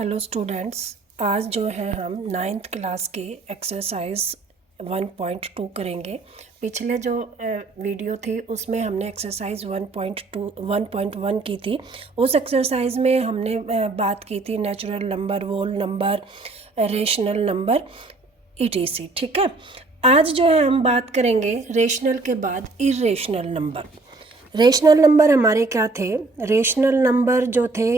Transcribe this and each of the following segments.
Hello students, आज जो है हम नाइन्थ क्लास की एक्सरसाइज 1.2 करेंगे। पिछले जो वीडियो थी उसमें हमने एक्सरसाइज 1.1 की थी। उस एक्सरसाइज में हमने बात की थी natural number, whole number, rational number, ETC। ठीक है, आज जो है हम बात करेंगे रेशनल के बाद इरेशनल नंबर। रेशनल नंबर हमारे क्या थे? रेशनल नंबर जो थे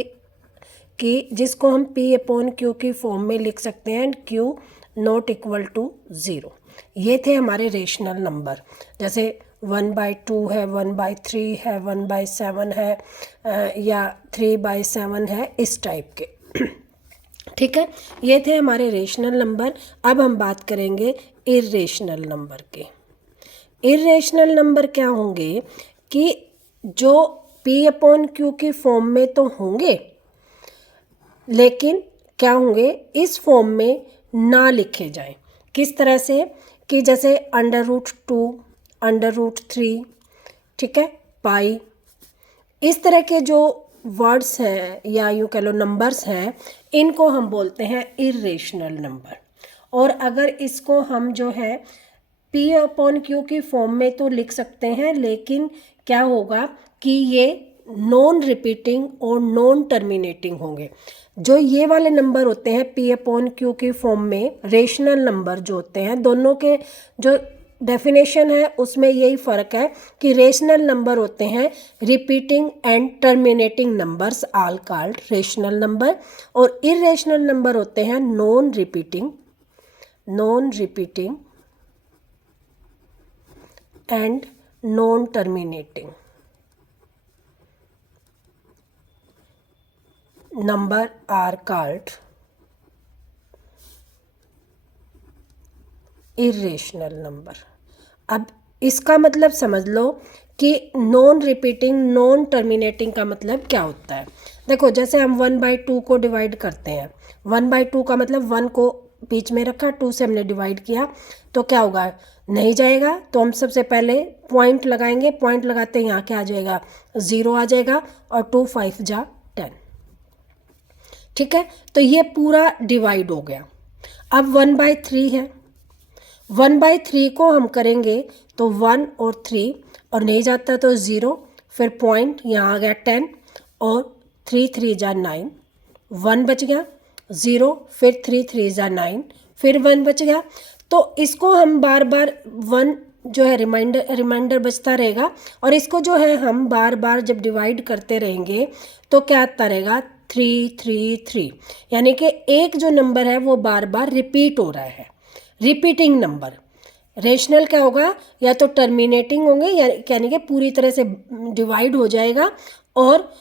कि जिसको हम P/Q की फॉर्म में लिख सकते हैं, Q नॉट इक्वल टू 0। ये थे हमारे रेशनल नंबर। जैसे 1/2 है, 1/3 है, 1/7 है, या 3/7 है, इस टाइप के। ठीक है, ये थे हमारे रेशनल नंबर। अब हम बात करेंगे इरेशनल नंबर के। इरेशनल नंबर क्या होंगे कि जो P/Q की फॉर्म में तो होंगे, लेकिन क्या होंगे, इस फॉर्म में ना लिखे जाएं। किस तरह से? कि जैसे √2, √3, ठीक है, पाई, इस तरह के जो वर्ड्स हैं या यूँ कह लो नंबर्स हैं, इनको हम बोलते हैं इरेशनल नंबर। और अगर इसको हम जो है P/Q की फॉर्म में तो लिख सकते हैं, लेकिन क्या होगा कि ये नॉन रिपीटिंग और नॉन टर्मिनेटिंग होंगे। जो ये वाले नंबर होते हैं P/Q की फॉर्म में, रेशनल नंबर जो होते हैं, दोनों के जो डेफिनेशन है उसमें यही फ़र्क है कि रेशनल नंबर होते हैं repeating and terminating numbers all called rational number, और इरेशनल नंबर होते हैं non repeating and non terminating number are called irrational number. अब इसका मतलब समझ लो कि नॉन रिपीटिंग नॉन टर्मिनेटिंग का मतलब क्या होता है। देखो, जैसे हम 1/2 को डिवाइड करते हैं, 1/2 का मतलब 1 को बीच में रखा, 2 से हमने डिवाइड किया, तो क्या होगा? नहीं जाएगा। तो हम सबसे पहले पॉइंट लगाएंगे, पॉइंट लगाते हैं यहाँ क्या आ जाएगा? 0 आ जाएगा, और 2 5 जा 10। ठीक है, तो ये पूरा डिवाइड हो गया। अब 1/3 है, 1/3 को हम करेंगे तो 1 और 3, और नहीं जाता तो 0, फिर पॉइंट यहाँ आ गया 10, और 3 3 जा 9, 1 बच गया, 0, फिर 3 3 जा 9, फिर 1 बच गया। तो इसको हम बार बार 1 जो है रिमाइंडर बचता रहेगा, और इसको जो है हम बार बार जब डिवाइड करते रहेंगे तो क्या आता रहेगा? 3 3 3, यानी कि एक जो नंबर है वो बार बार रिपीट हो रहा है, रिपीटिंग नंबर। रेशनल क्या होगा? या तो टर्मिनेटिंग होंगे, यानी कि पूरी तरह से डिवाइड हो जाएगा, और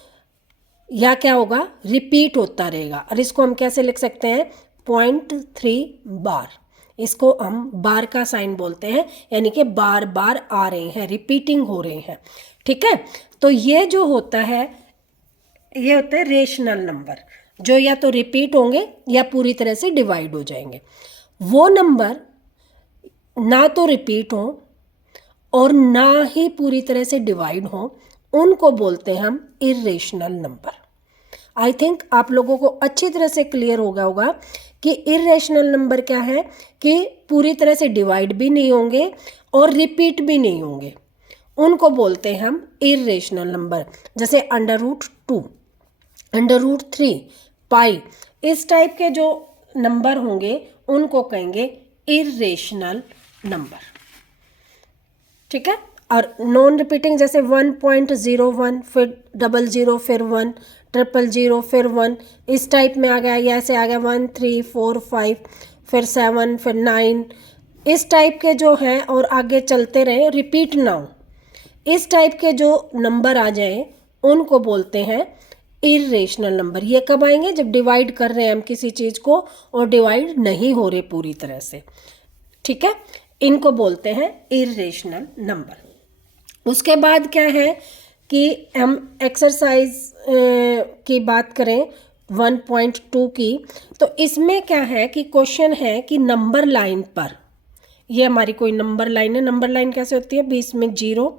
या क्या होगा? रिपीट होता रहेगा। और इसको हम कैसे लिख सकते हैं? 0.3 बार। इसको हम बार का साइन बोलते हैं, यानी कि बार बार आ रहे हैं, रिपीटिंग हो रहे हैं। ठीक है, तो ये जो होता है, ये होते हैं रेशनल नंबर, जो या तो रिपीट होंगे या पूरी तरह से डिवाइड हो जाएंगे। वो नंबर ना तो रिपीट हो और ना ही पूरी तरह से डिवाइड हो, उनको बोलते हैं हम इरेशनल नंबर। आई थिंक आप लोगों को अच्छी तरह से क्लियर हो गया होगा कि इरेशनल नंबर क्या है, कि पूरी तरह से डिवाइड भी नहीं होंगे और रिपीट भी नहीं होंगे, उनको बोलते हैं हम इरेशनल नंबर। जैसे √2, √3, पाई, इस टाइप के जो नंबर होंगे उनको कहेंगे इरेशनल नंबर। ठीक है, और नॉन रिपीटिंग जैसे 1.01, फिर 00, फिर 1, 000, फिर 1, इस टाइप में आ गया, या ऐसे आ गया 1 3 4 5, फिर 7, फिर 9, इस टाइप के जो हैं, और आगे चलते रहे, रिपीट ना हो, इस टाइप के जो नंबर आ जाए उनको बोलते हैं इरेशनल नंबर। ये कब आएंगे? जब डिवाइड कर रहे हैं हम किसी चीज़ को और डिवाइड नहीं हो रहे पूरी तरह से। ठीक है, इनको बोलते हैं इरेशनल नंबर। उसके बाद क्या है कि हम एक्सरसाइज की बात करें 1.2 की, तो इसमें क्या है कि क्वेश्चन है कि नंबर लाइन पर, ये हमारी कोई नंबर लाइन है। नंबर लाइन कैसे होती है? बीच में 0,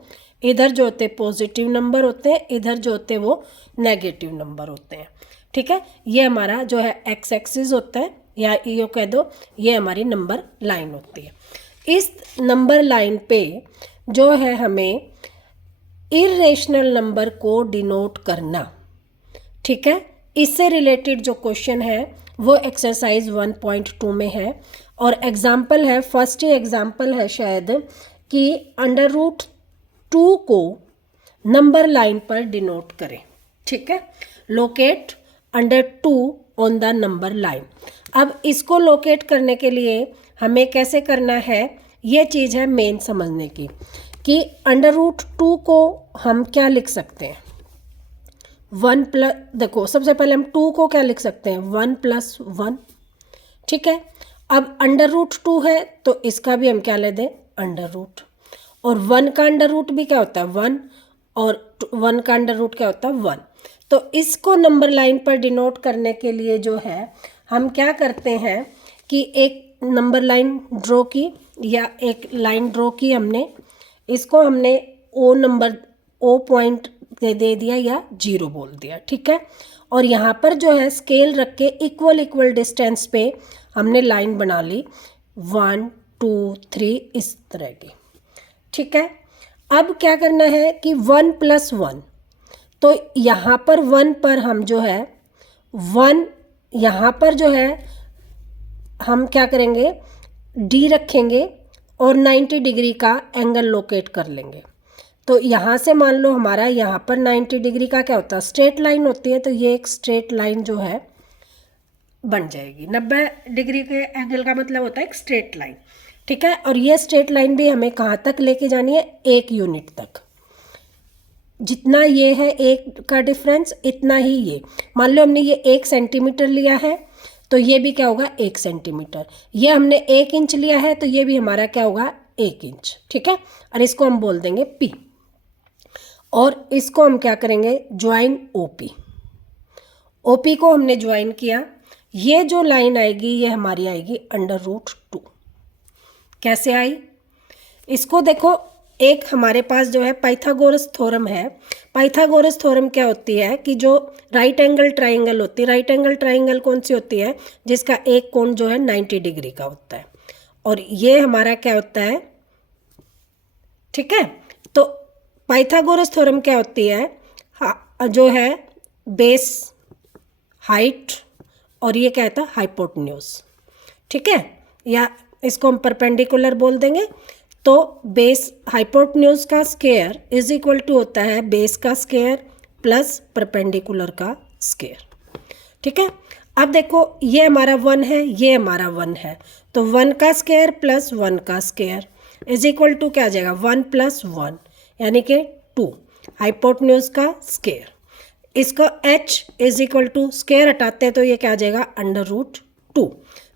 इधर जो होते हैं पॉजिटिव नंबर होते हैं, इधर जो होते हैं वो नेगेटिव नंबर होते हैं। ठीक है। ये हमारा जो है एक्स एक्सिस होता है, या ये कह दो ये हमारी नंबर लाइन होती है। इस नंबर लाइन पे जो है हमें इर्रेशनल नंबर को डिनोट करना, ठीक है। इससे रिलेटेड जो क्वेश्चन है वो एक्सरसाइज 1.2 में है, और एग्जाम्पल है, फर्स्ट ही एग्जाम्पल है शायद, कि √2 को नंबर लाइन पर डिनोट करें, ठीक है। Locate √2 on the number line. अब इसको लोकेट करने के लिए हमें कैसे करना है, ये चीज़ है मेन समझने की, कि √2 को हम क्या लिख सकते हैं, 1 प्लस, देखो सबसे पहले हम 2 को क्या लिख सकते हैं, 1 + 1, ठीक है। अब √2 है तो इसका भी हम क्या ले दें, √, और 1 का अंडर भी क्या होता है 1, और 1 का अंडर क्या होता है 1। तो इसको नंबर लाइन पर डिनोट करने के लिए जो है हम क्या करते हैं कि एक नंबर लाइन ड्रॉ की, या एक लाइन ड्रॉ की हमने, इसको हमने ओ पॉइंट दे दिया या 0 बोल दिया, ठीक है। और यहाँ पर जो है स्केल रख के इक्वल डिस्टेंस पे हमने लाइन बना ली, 1 2 3 इस तरह की, ठीक है। अब क्या करना है कि 1 + 1, तो यहाँ पर 1 पर हम जो है 1, यहाँ पर जो है हम क्या करेंगे, डी रखेंगे और 90 डिग्री का एंगल लोकेट कर लेंगे। तो यहाँ से मान लो हमारा यहाँ पर 90 डिग्री का क्या होता है, स्ट्रेट लाइन होती है, तो ये एक स्ट्रेट लाइन जो है बन जाएगी। 90 डिग्री के एंगल का मतलब होता है एक स्ट्रेट लाइन, ठीक है। और ये स्ट्रेट लाइन भी हमें कहाँ तक लेके जानी है, 1 यूनिट तक। जितना ये है 1 का डिफरेंस, इतना ही ये, मान लो हमने ये 1 सेंटीमीटर लिया है, तो ये भी क्या होगा 1 सेंटीमीटर। ये हमने 1 इंच लिया है, तो ये भी हमारा क्या होगा 1 इंच, ठीक है। और इसको हम बोल देंगे P, और इसको हम क्या करेंगे, ज्वाइन OP। OP को हमने ज्वाइन किया, ये जो लाइन आएगी ये हमारी आएगी √2। कैसे आई, इसको देखो, एक हमारे पास जो है पाइथागोरस थ्योरम है। पाइथागोरस थ्योरम क्या होती है कि जो राइट एंगल ट्राइंगल होती है, राइट एंगल ट्राइंगल कौन सी होती है, जिसका एक कोण जो है 90 डिग्री का होता है, और ये हमारा क्या होता है, ठीक है। तो पाइथागोरस थ्योरम क्या होती है, जो है बेस हाइट, और ये क्या था हाइपोटेन्यूज, ठीक है, या इसको हम परपेंडिकुलर बोल देंगे। तो बेस हाइपोटेन्यूज का स्क्वायर इज इक्वल टू होता है बेस का स्क्वायर प्लस परपेंडिकुलर का स्क्वायर, ठीक है। अब देखो ये हमारा 1 है, ये हमारा 1 है, तो 1 का स्क्वायर प्लस 1 का स्क्वायर इज इक्वल टू क्या आ जाएगा 1 + 1, यानी कि 2 हाइपोटेन्यूज का स्क्वायर। इसको h is equal to square हटाते हैं तो ये क्या आ जाएगा √2,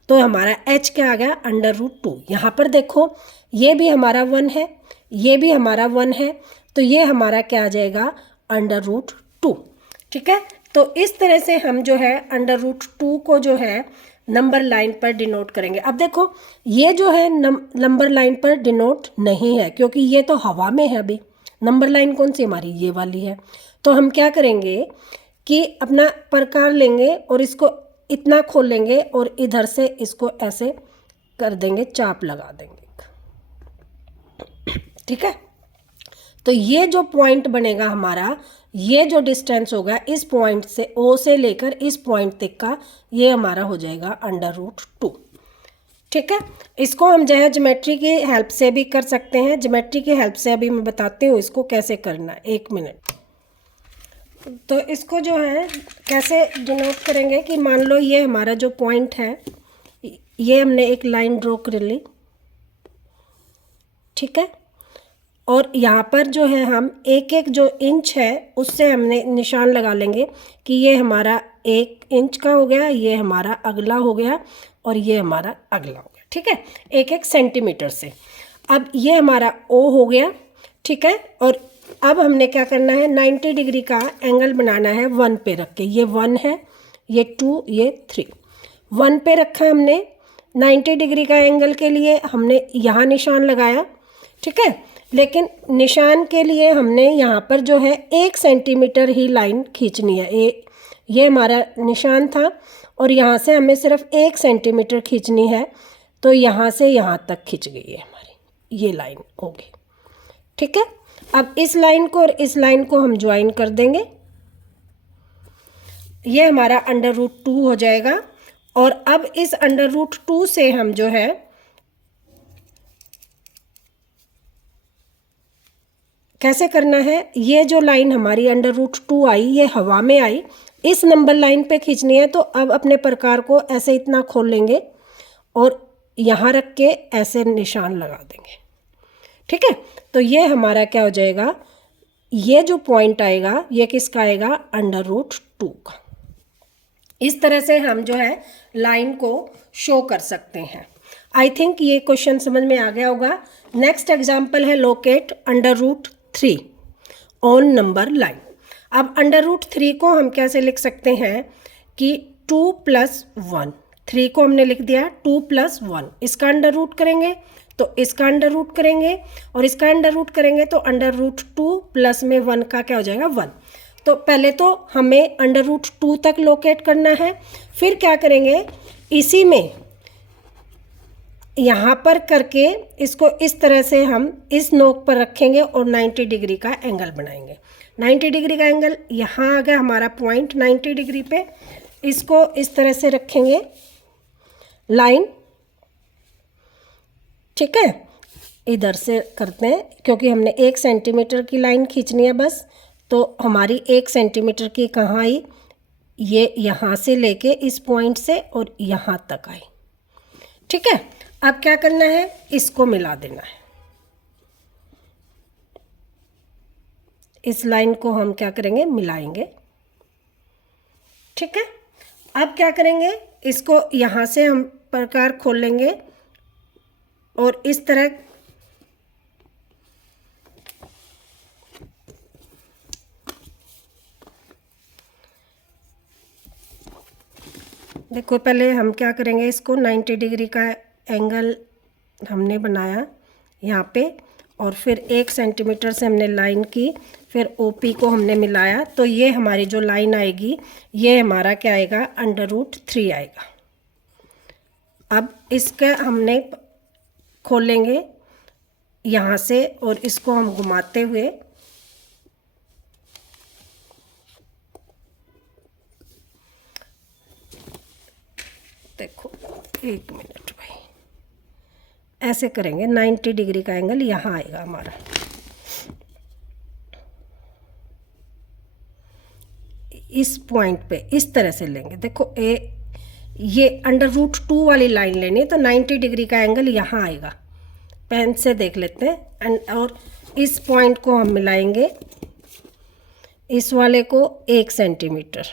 तो हमारा h क्या आ गया √2। यहाँ पर देखो ये भी हमारा 1 है, ये भी हमारा 1 है, तो ये हमारा क्या आ जाएगा √2, ठीक है। तो इस तरह से हम जो है √2 को जो है नंबर लाइन पर डिनोट करेंगे। अब देखो ये जो है नंबर लाइन पर डिनोट नहीं है, क्योंकि ये तो हवा में है अभी। नंबर लाइन कौन सी हमारी, ये वाली है। तो हम क्या करेंगे कि अपना प्रकार लेंगे और इसको इतना खोलेंगे और इधर से इसको ऐसे कर देंगे, चाप लगा देंगे, ठीक है। तो ये जो पॉइंट बनेगा हमारा, ये जो डिस्टेंस होगा इस पॉइंट से O से लेकर इस पॉइंट तक का, ये हमारा हो जाएगा √2, ठीक है। इसको हम जो है ज्योमेट्री की हेल्प से भी कर सकते हैं। ज्योमेट्री की हेल्प से अभी मैं बताती हूँ इसको कैसे करना है, 1 मिनट। तो इसको जो है कैसे डिनोट करेंगे कि मान लो ये हमारा जो पॉइंट है, ये हमने एक लाइन ड्रॉ कर ली, ठीक है। और यहाँ पर जो है हम एक एक जो इंच है उससे हमने निशान लगा लेंगे कि ये हमारा 1 इंच का हो गया, ये हमारा अगला हो गया, और ये हमारा अगला हो गया, ठीक है, 1 सेंटीमीटर से। अब ये हमारा O हो गया, ठीक है। और अब हमने क्या करना है, 90 डिग्री का एंगल बनाना है 1 पे रख के। ये 1 है, ये 2, ये 3, 1 पे रखा हमने। 90 डिग्री का एंगल के लिए हमने यहाँ निशान लगाया, ठीक है। लेकिन निशान के लिए हमने यहाँ पर जो है 1 सेंटीमीटर ही लाइन खींचनी है। ये हमारा निशान था और यहाँ से हमें सिर्फ 1 सेंटीमीटर खींचनी है, तो यहाँ से यहाँ तक खिंच गई है हमारी ये लाइन होगी। ठीक है, अब इस लाइन को और इस लाइन को हम ज्वाइन कर देंगे, ये हमारा √2 हो जाएगा। और अब इस √2 से हम जो है कैसे करना है, ये जो लाइन हमारी √2 आई ये हवा में आई, इस नंबर लाइन पे खींचनी है। तो अब अपने प्रकार को ऐसे इतना खोल लेंगे और यहाँ रख के ऐसे निशान लगा देंगे। ठीक है, तो ये हमारा क्या हो जाएगा, ये जो पॉइंट आएगा ये किसका आएगा, √2 का। इस तरह से हम जो है लाइन को शो कर सकते हैं। आई थिंक ये क्वेश्चन समझ में आ गया होगा। नेक्स्ट एग्जाम्पल है लोकेट √3 ऑन नंबर लाइन। अब √3 को हम कैसे लिख सकते हैं कि 2 + 1, 3 को हमने लिख दिया 2 + 1, इसका √ करेंगे तो इसका √ करेंगे और इसका √ करेंगे तो √2 प्लस में 1 का क्या हो जाएगा 1। तो पहले तो हमें √2 तक लोकेट करना है, फिर क्या करेंगे इसी में यहाँ पर करके इसको इस तरह से हम इस नोक पर रखेंगे और 90 डिग्री का एंगल बनाएंगे। 90 डिग्री का एंगल यहाँ आ गया हमारा पॉइंट 90 डिग्री पे, इसको इस तरह से रखेंगे लाइन। ठीक है, इधर से करते हैं क्योंकि हमने 1 सेंटीमीटर की लाइन खींचनी है बस, तो हमारी 1 सेंटीमीटर की कहाँ आई, ये यहाँ से लेके इस पॉइंट से और यहाँ तक आई। ठीक है, अब क्या करना है, इसको मिला देना है। इस लाइन को हम क्या करेंगे, मिलाएंगे। ठीक है, अब क्या करेंगे, इसको यहाँ से हम प्रकार खोल लेंगे और इस तरह देखो, पहले हम क्या करेंगे, इसको 90 डिग्री का एंगल हमने बनाया यहाँ पे और फिर 1 सेंटीमीटर से हमने लाइन की, फिर OP को हमने मिलाया, तो ये हमारी जो लाइन आएगी ये हमारा क्या आएगा, √3 आएगा। अब इसका हमने खोलेंगे यहाँ से और इसको हम घुमाते हुए देखो, 1 मिनट भाई, ऐसे करेंगे 90 डिग्री का एंगल यहाँ आएगा हमारा। इस पॉइंट पे इस तरह से लेंगे, देखो ये √2 वाली लाइन लेनी है तो 90 डिग्री का एंगल यहाँ आएगा। पेन से देख लेते हैं और इस पॉइंट को हम मिलाएंगे इस वाले को 1 सेंटीमीटर,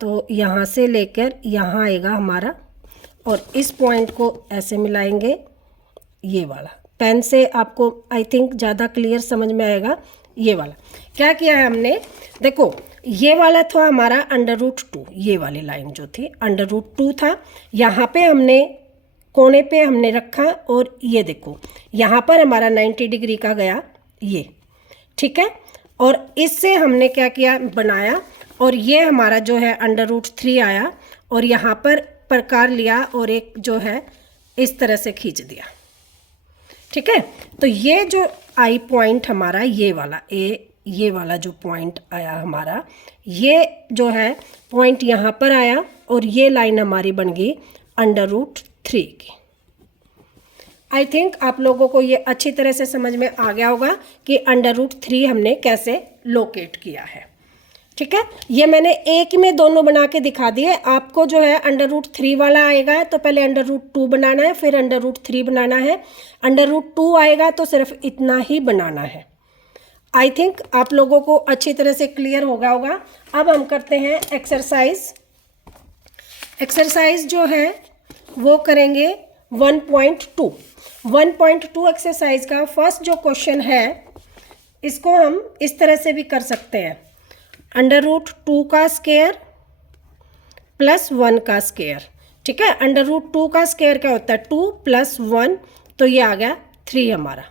तो यहाँ से लेकर यहाँ आएगा हमारा और इस पॉइंट को ऐसे मिलाएंगे ये वाला। पेन से आपको आई थिंक ज़्यादा क्लियर समझ में आएगा। ये वाला क्या किया है हमने, देखो ये वाला था हमारा √2, ये वाली लाइन जो थी √2 था, यहाँ पे हमने कोने पे हमने रखा और ये देखो यहाँ पर हमारा 90 डिग्री का गया ये। ठीक है, और इससे हमने क्या किया, बनाया और ये हमारा जो है √3 आया और यहाँ पर प्रकार लिया और एक जो है इस तरह से खींच दिया। ठीक है, तो ये जो आई पॉइंट हमारा ये वाला ये वाला जो पॉइंट आया हमारा, ये जो है पॉइंट यहाँ पर आया और ये लाइन हमारी बन गई √3 की। आई थिंक आप लोगों को ये अच्छी तरह से समझ में आ गया होगा कि √3 हमने कैसे लोकेट किया है। ठीक है, ये मैंने एक में दोनों बना के दिखा दिए। आपको जो है √3 वाला आएगा तो पहले √2 बनाना है, फिर √3 बनाना है। √2 आएगा तो सिर्फ इतना ही बनाना है। आई थिंक आप लोगों को अच्छी तरह से क्लियर होगा। अब हम करते हैं एक्सरसाइज। एक्सरसाइज जो है वो करेंगे 1.2। 1.2 एक्सरसाइज का फर्स्ट जो क्वेश्चन है इसको हम इस तरह से भी कर सकते हैं, √2 का स्क्वायर प्लस 1 का स्क्वायर। ठीक है, √2 का स्क्वायर क्या होता है 2 + 1, तो ये आ गया 3 हमारा।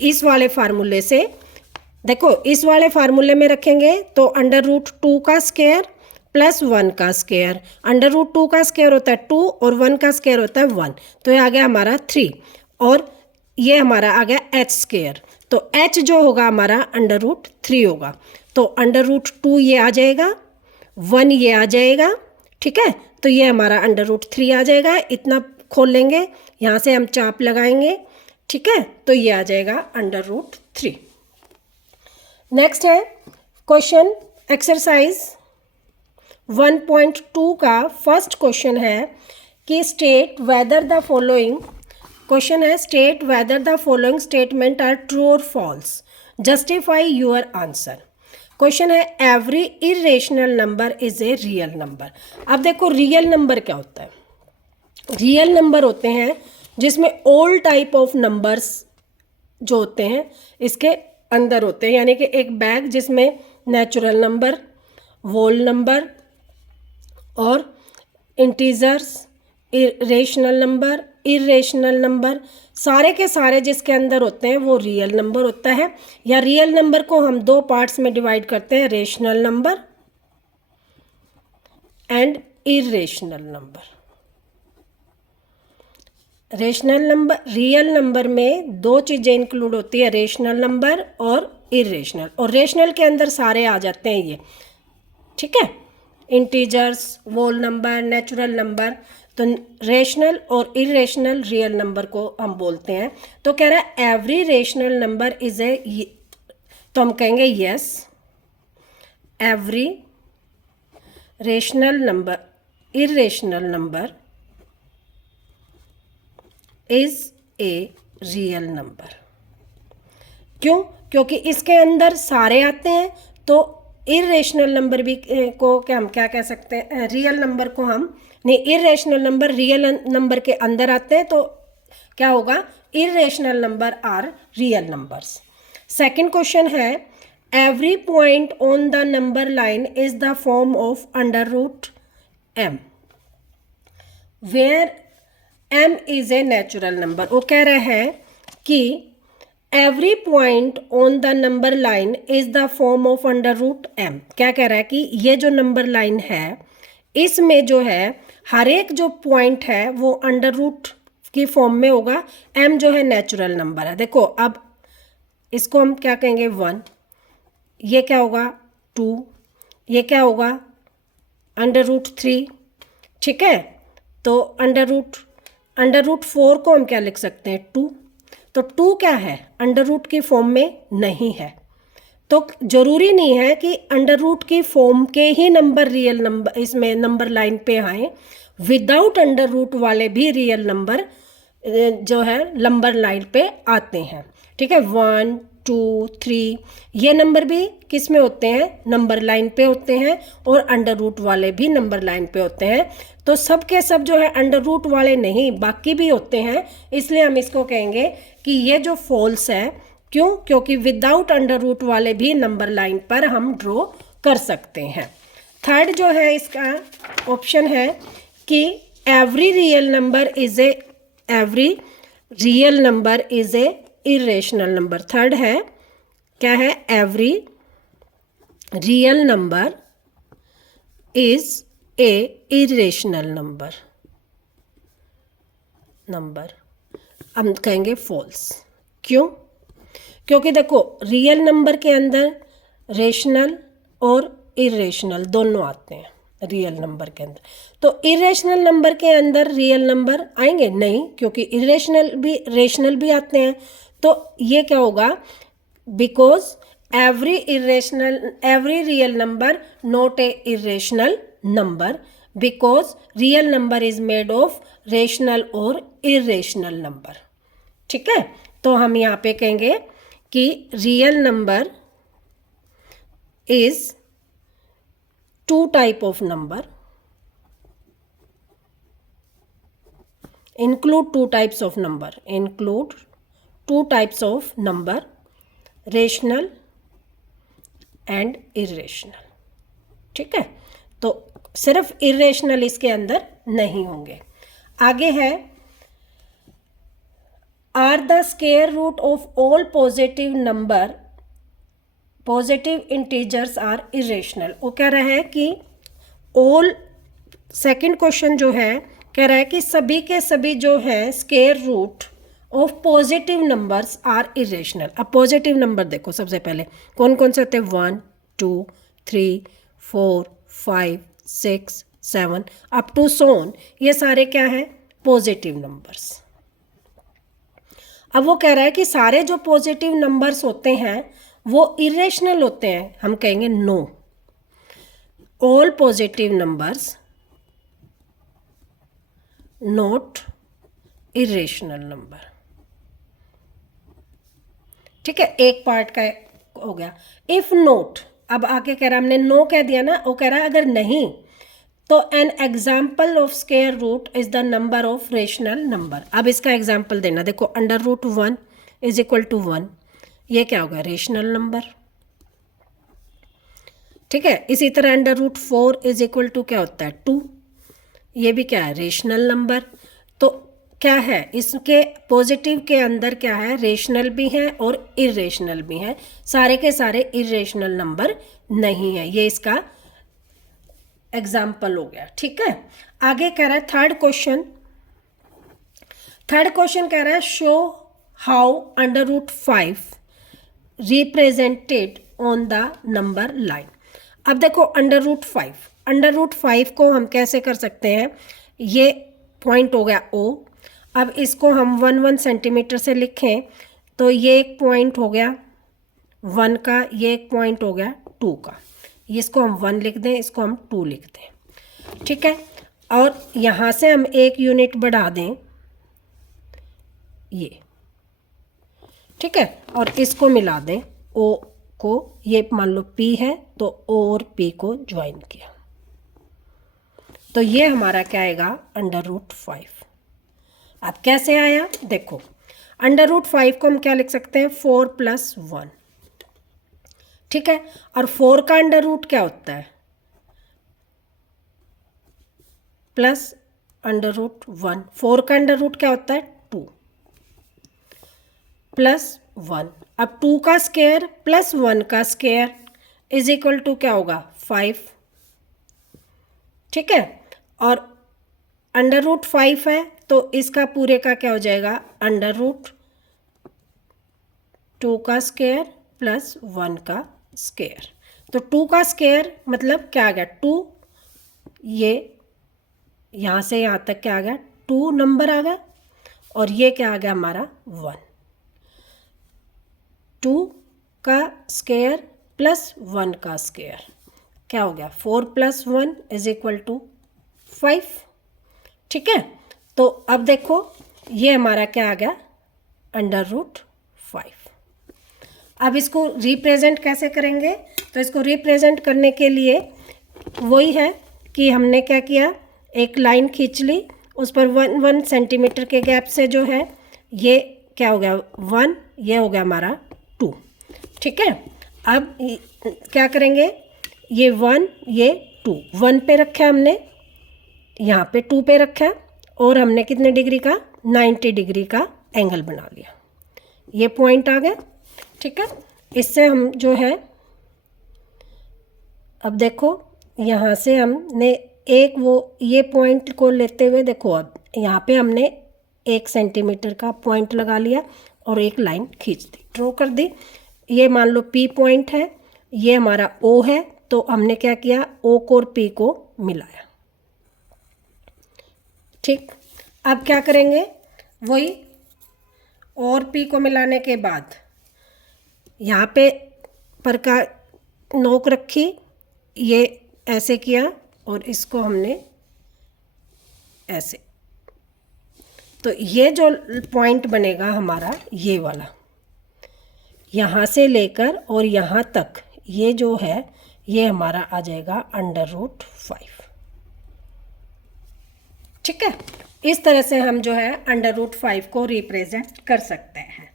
इस वाले फार्मूले से देखो इस वाले फार्मूले में रखेंगे तो अंडर रूट 2 का स्क्वायर प्लस 1 का स्क्वायर, अंडर रूट 2 का स्क्वायर होता है 2 और 1 का स्क्वायर होता है 1, तो ये आ गया हमारा 3 और ये हमारा आ गया एच स्क्वायर। तो एच जो होगा हमारा अंडर रूट 3 होगा, तो अंडर रूट 2 ये आ जाएगा, 1 ये आ जाएगा, ठीक है। तो ये हमारा अंडर रूट 3 आ जाएगा, इतना खोल लेंगे, यहाँ से हम चाप लगाएंगे, ठीक है। तो ये आ जाएगा अंडर रूट 3। नेक्स्ट है क्वेश्चन एक्सरसाइज 1.2 का फर्स्ट क्वेश्चन है कि state whether the following, question है state whether the following statement are true और false, justify your answer. Question है every irrational number is a real number. अब देखो real number क्या होता है, रियल नंबर होते हैं जिसमें ऑल टाइप ऑफ नंबर्स जो होते हैं इसके अंदर होते हैं, यानी कि एक बैग जिसमें नेचुरल नंबर, होल नंबर और integers, rational number, irrational number, सारे के सारे जिसके अंदर होते हैं वो रियल नंबर होता है। या रियल नंबर को हम दो पार्ट्स में डिवाइड करते हैं, rational number and irrational number. Rational number, real number में दो चीज़ें इंक्लूड होती है, रेशनल नंबर और इरेशनल, और रेशनल के अंदर सारे आ जाते हैं ये, ठीक है, integers, whole number, natural number. तो रेशनल और इरेशनल रियल नंबर को हम बोलते हैं। तो कह रहा है every rational number is a, तो हम कहेंगे yes, every rational number, irrational number is a real number. क्यों? क्योंकि इसके अंदर सारे आते हैं, तो इरेशनल नंबर भी को क्या हम क्या कह सकते हैं, रियल नंबर को हम नहीं, इरेशनल नंबर रियल नंबर के अंदर आते हैं, तो क्या होगा, irrational numbers are real numbers. Second question है every point on the number line is the form of under root M where m is a natural number. वो कह रहे हैं कि every point on the number line is the form of under root m। क्या कह रहा है कि ये जो नंबर लाइन है इसमें जो है हर एक जो पॉइंट है वो अंडर रूट की फॉर्म में होगा, m जो है नेचुरल नंबर है। देखो अब इसको हम क्या कहेंगे 1, ये क्या होगा 2, ये क्या होगा अंडर रूट 3, ठीक है। तो अंडर रूट 4 को हम क्या लिख सकते हैं 2, तो 2 क्या है अंडर रूट की फॉर्म में नहीं है, तो ज़रूरी नहीं है कि अंडर रूट की फॉर्म के ही नंबर रियल नंबर इसमें नंबर लाइन पे आए, विदाउट अंडर रूट वाले भी रियल नंबर जो है नंबर लाइन पे आते हैं, ठीक है। 1, 2, 3 ये नंबर भी किस में होते हैं, नंबर लाइन पे होते हैं, और अंडर रूट वाले भी नंबर लाइन पे होते हैं। तो सब के सब जो है अंडर रूट वाले नहीं, बाकी भी होते हैं, इसलिए हम इसको कहेंगे कि ये जो फॉल्स है। क्यों? क्योंकि विदाउट अंडर रूट वाले भी नंबर लाइन पर हम ड्रॉ कर सकते हैं। थर्ड जो है इसका ऑप्शन है कि every real number is A irrational number. Third है क्या है, every real number is A irrational number हम कहेंगे फॉल्स। क्यों? क्योंकि देखो रियल नंबर के अंदर रेशनल और इरेशनल दोनों आते हैं रियल नंबर के अंदर, तो इरेशनल नंबर के अंदर रियल नंबर आएंगे नहीं, क्योंकि रेशनल भी आते हैं। तो ये क्या होगा, because every real number not a irrational number, because real number is made of rational और irrational number, ठीक है। तो हम यहाँ पे कहेंगे कि real number is two type of number, include two types of number, rational and irrational, ठीक है। तो सिर्फ इरेशनल इसके अंदर नहीं होंगे। आगे है are the square root of all positive number positive integers are irrational. वो कह रहा है कि ऑल, सेकंड क्वेश्चन जो है कह रहा है कि सभी के सभी जो है square root of positive numbers are irrational. अब पॉजिटिव नंबर देखो सबसे पहले कौन कौन से होते हैं, 1 2 3 4 5 6 7 अप टू सोन, ये सारे क्या हैं, पॉजिटिव नंबर्स। अब वो कह रहा है कि सारे जो पॉजिटिव नंबर्स होते हैं वो इरेशनल होते हैं। हम कहेंगे no, all positive numbers not irrational number. ठीक है, एक पार्ट का हो गया। इफ नोट, अब आके कह रहा है, हमने नो कह दिया ना, वो कह रहा है अगर नहीं तो an example of square root is the number of rational number. अब इसका एग्जाम्पल देना, देखो under root 1 is equal to 1, ये क्या होगा, रेशनल नंबर। ठीक है, इसी तरह under root 4 is equal to क्या होता है, 2, ये भी क्या है, रेशनल नंबर। तो क्या है, इसके पॉजिटिव के अंदर क्या है, रेशनल भी है और इरेशनल भी है, सारे के सारे इरेशनल नंबर नहीं है। ये इसका एग्जाम्पल हो गया। ठीक है, आगे कह रहा है थर्ड क्वेश्चन कह रहा है show how under root 5 represented on the number line. अब देखो अंडर रूट 5 को हम कैसे कर सकते हैं, ये पॉइंट हो गया O। अब इसको हम 1 सेंटीमीटर से लिखें तो ये एक पॉइंट हो गया 1 का, ये एक पॉइंट हो गया 2 का। इसको हम 1 लिख दें, इसको हम 2 लिख दें। ठीक है, और यहाँ से हम एक यूनिट बढ़ा दें ये। ठीक है, और इसको मिला दें O को, ये मान लो P है तो O और P को ज्वाइन किया तो ये हमारा क्या आएगा, अंडर रूट 5। अब कैसे आया, देखो अंडर रूट 5 को हम क्या लिख सकते हैं, 4 + 1। ठीक है, और 4 का अंडर रूट क्या होता है, प्लस अंडर रूट 1। 4 का अंडर रूट क्या होता है, 2 + 1। अब 2 का स्क्वायर प्लस 1 का स्क्वायर इज इक्वल टू क्या होगा, 5। ठीक है, और अंडर रूट 5 है तो इसका पूरे का क्या हो जाएगा, अंडर रूट 2 का स्क्वायर प्लस 1 का स्क्वायर। तो 2 का स्क्वायर मतलब क्या आ गया, 2, ये यहाँ से यहाँ तक क्या आ गया, 2 नंबर आ गया, और ये क्या आ गया हमारा 1। 2 का स्क्वायर प्लस 1 का स्क्वायर क्या हो गया, 4 + 1 इज इक्वल टू 5। ठीक है, तो अब देखो ये हमारा क्या आ गया, अंडर रूट 5। अब इसको रिप्रेजेंट कैसे करेंगे, तो इसको रिप्रेजेंट करने के लिए वही है कि हमने क्या किया, एक लाइन खींच ली, उस पर 1 सेंटीमीटर के गैप से जो है ये क्या हो गया 1, ये हो गया हमारा 2। ठीक है, अब क्या करेंगे, ये 1 ये 2, 1 पे रखा है हमने, यहाँ पे 2 पे रखा है, और हमने कितने डिग्री का, 90 डिग्री का एंगल बना लिया, ये पॉइंट आ गया। ठीक है, इससे हम जो है, अब देखो यहाँ से हमने एक वो ये पॉइंट को लेते हुए देखो, अब यहाँ पे हमने 1 सेंटीमीटर का पॉइंट लगा लिया और एक लाइन खींच दी, ड्रॉ कर दी। ये मान लो P पॉइंट है, ये हमारा O है, तो हमने क्या किया, O को और P को मिलाया। ठीक, अब क्या करेंगे, वही और P को मिलाने के बाद यहाँ पे पर का नोक रखी, ये ऐसे किया और इसको हमने ऐसे, तो ये जो पॉइंट बनेगा हमारा ये वाला, यहाँ से लेकर और यहाँ तक ये जो है ये हमारा आ जाएगा अंडर रूट 5। ठीक है, इस तरह से हम जो है अंडर रूट 5 को रिप्रेजेंट कर सकते हैं।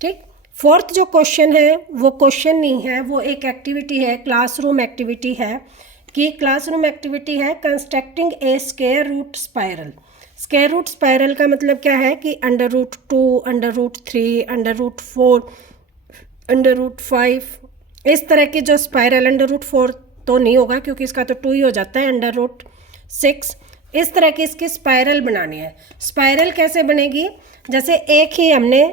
ठीक, फोर्थ जो क्वेश्चन है वो क्वेश्चन नहीं है, वो एक एक्टिविटी है, क्लासरूम एक्टिविटी है, कि क्लासरूम एक्टिविटी है constructing a square root spiral. Square root spiral का मतलब क्या है कि under root 2, under root 3, under root 4, under root 5 इस तरह की जो स्पाइरल √4 तो नहीं होगा क्योंकि इसका तो 2 ही हो जाता है, √6। इस तरह की इसकी स्पाइरल बनानी है। स्पाइरल कैसे बनेगी, जैसे एक ही हमने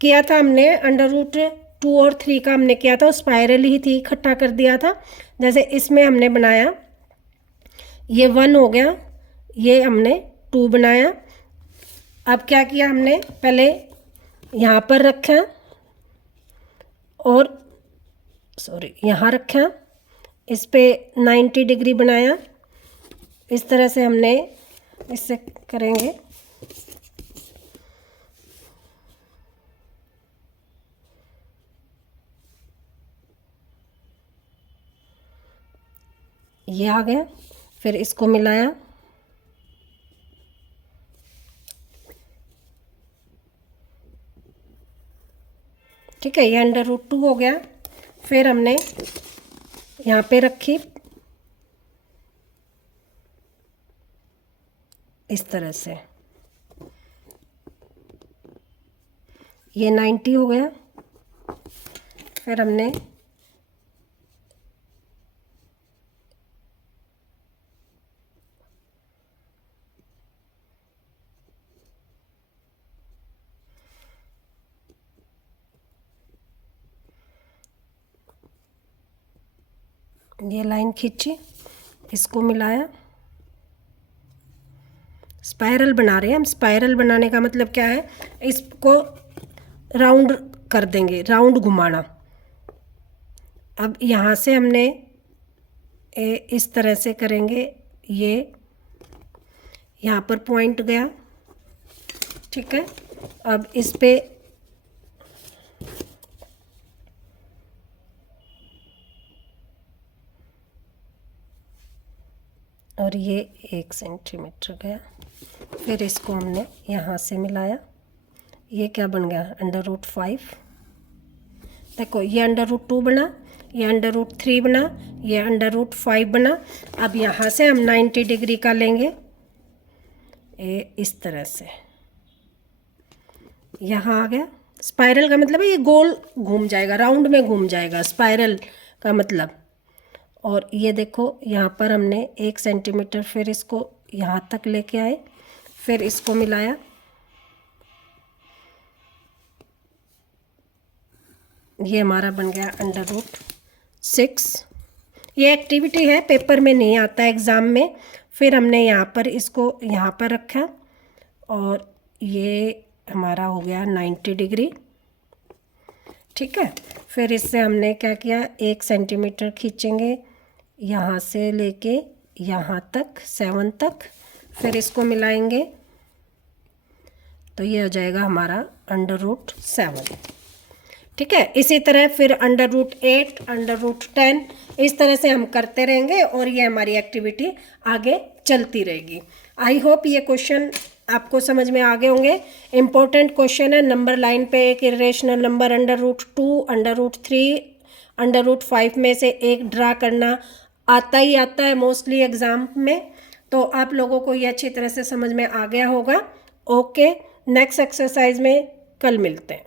किया था, हमने √2 और 3 का हमने किया था, स्पाइरल ही थी, इकट्ठा कर दिया था। जैसे इसमें हमने बनाया, ये 1 हो गया, ये हमने 2 बनाया। अब क्या किया हमने, पहले यहाँ पर रखा और यहाँ रखा, इस पे 90 डिग्री बनाया। इस तरह से हमने इससे करेंगे, ये आ गया। फिर इसको मिलाया, ठीक है, ये √2 हो गया। फिर हमने यहाँ पे रखी इस तरह से, ये 90 हो गया। फिर हमने ये लाइन खींची, इसको मिलाया। स्पाइरल बना रहे हैं हम। स्पाइरल बनाने का मतलब क्या है, इसको राउंड कर देंगे, राउंड घुमाना। अब यहाँ से हमने इस तरह से करेंगे, ये यहाँ पर पॉइंट गया, ठीक है। अब इस पे और ये 1 सेंटीमीटर गया। फिर इसको हमने यहाँ से मिलाया, ये क्या बन गया, √5। देखो ये √2 बना, ये √3 बना, ये √5 बना। अब यहाँ से हम 90 डिग्री का लेंगे, इस तरह से यहाँ आ गया। स्पाइरल का मतलब है ये गोल घूम जाएगा, राउंड में घूम जाएगा, स्पाइरल का मतलब। और ये देखो यहाँ पर हमने 1 सेंटीमीटर, फिर इसको यहाँ तक लेके आए, फिर इसको मिलाया, ये हमारा बन गया √6। ये एक्टिविटी है, पेपर में नहीं आता एग्ज़ाम में। फिर हमने यहाँ पर इसको यहाँ पर रखा और ये हमारा हो गया 90 डिग्री, ठीक है। फिर इससे हमने क्या किया, 1 सेंटीमीटर खींचेंगे यहाँ से लेके यहाँ तक, 7 तक। फिर इसको मिलाएंगे तो ये हो जाएगा हमारा √7, ठीक है। इसी तरह फिर √8, √10, इस तरह से हम करते रहेंगे और ये हमारी एक्टिविटी आगे चलती रहेगी। आई होप ये क्वेश्चन आपको समझ में आ गए होंगे। इम्पोर्टेंट क्वेश्चन है। नंबर लाइन पे एक इरेशनल नंबर √2, √3, √5 में से एक ड्रा करना आता ही आता है मोस्टली एग्ज़ाम में। तो आप लोगों को ये अच्छी तरह से समझ में आ गया होगा। ओके, नेक्स्ट एक्सरसाइज में कल मिलते हैं।